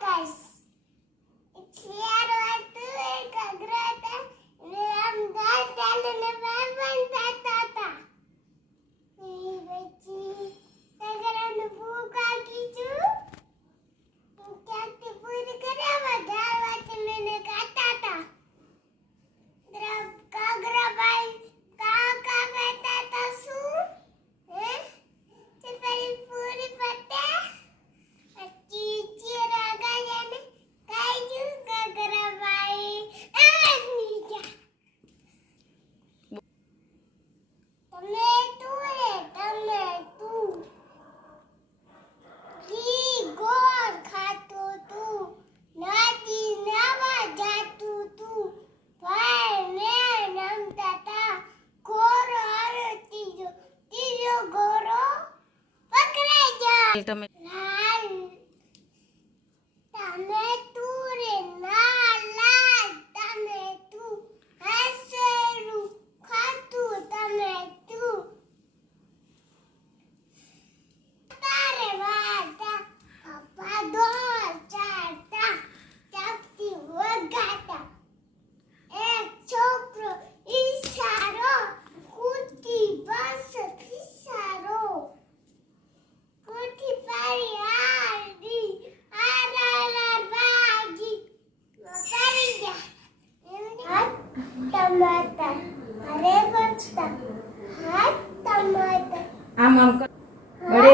Marcas. Él también.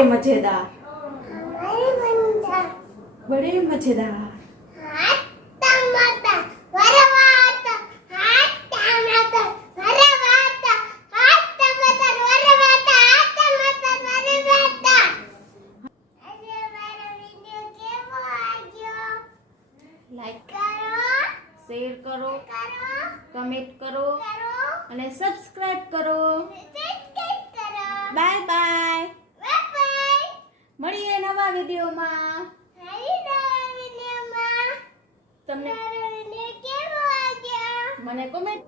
मज़ेदार बड़े मज़ेदार લાઈક કરો શેર કરો કમેન્ટ કરો અને સબસ્ક્રાઇબ કરો બાય બાય નવા વિડિયોમાં? તમને કેવો લાગ્યો મને કોમેન્ટ